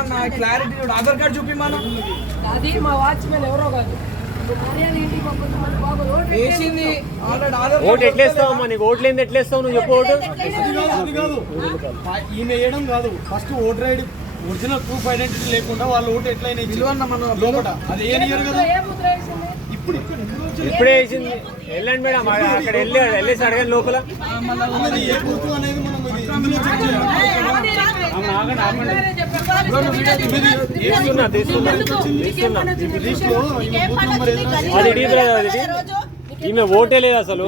చూడన్న clarity చూడు, Aadhaar card చూపిమను. అది మా వాచ్మెన్ ఎవరో కాదు. వేసింది ఆల్రెడీ ఆధార్ ఓటు ఎట్లేస్తావు అమ్మా? నీకు ఓట్లు ఏంది ఎట్లేస్తావు? నువ్వు చెప్పు ఓటు. అది కాదు ఈయన వేయడం కాదు. First voter ID original proof identity లేకుండా వాళ్ళు ఓటు ఎట్లయినా పిలువన్న మన లోపల అది ఏం ఇయ్యరు కదా. ఇప్పుడే వేసింది. వెళ్ళండి మేడం, అక్కడ వెళ్ళేసి అడగండి లోపల. అనేది ఏ బూత్ అనేది మనం ఇందులో చెక్ చేయాలి. తీస్తున్నా తీస్తున్నా తీస్తున్నా. అది డీ బ్రదర్, అది ఈమె ఓటే లేదు అసలు.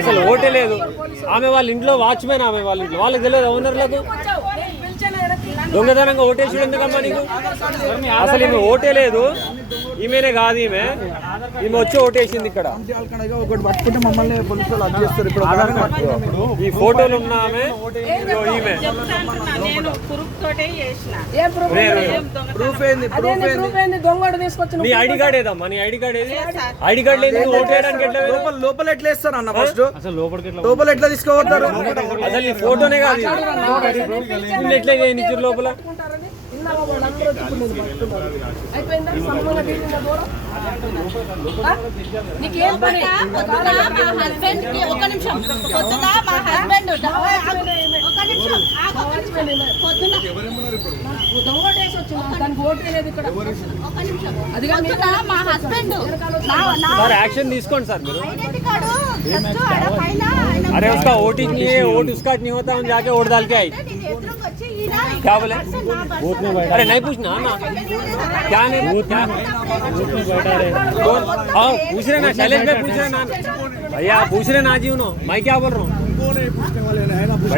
అసలు ఓటే లేదు. ఆమె వాళ్ళ ఇంట్లో వాచ్మెన్, ఆమె వాళ్ళ ఇంట్లో వాళ్ళకి తెలియదు ఓనర్లకు. దొంగతనంగా ఓటేసి ఎందుకమ్మా నీకు? అసలు ఈమె ఓటే లేదు. ఈమెనే కాదు, ఈమె వచ్చి ఓటేసింది ఇక్కడ. ఒకటి పట్టుకుంటే మమ్మల్ని పోలీసులు అడ్డు చేస్తారు. ఇప్పుడు ఈ ఫోటోలు ఉన్న ఆమె ఈమె. ప్రూఫ్ ఏంది? ప్రూఫ్ ఏంది? దొంగడు తీసుకొచ్చిన నీ ఐడి కార్డ్ ఏదమ్మా? నీ ఐడి కార్డ్ ఏది? ఐడి కార్డ్ లేదు, ఓటు వేయడానికి ఎట్లా? లోపల ఎట్లా వేస్తారు అన్న? ఫస్ట్ అసలు లోపలికి లోపల ఎట్లా తీసుకోవద్దారు? అసలు ఈ ఫోటోనే కాదు. ఎట్లా నిచ్చురు లోపల? నీకేం పని? ఒక నిమిషం పొద్దున మా హస్బెండ్ మా హస్బెండ్ సార్ యాక్షన్ తీసుకోండి సార్ మీరు. ఐడెంటిటీ कार्ड अरे उसका वोट ही नहीं है, वोट उसका नहीं होता, हम जाके वोट डाल के आई। क्या बोले? अरे नहीं पूछना ना, क्या नहीं क्या हाँ पूछ रहे ना, शैलेश भाई पूछ रहे ना भैया, पूछ रहे ना जी। मैं क्या बोल रहा हूँ?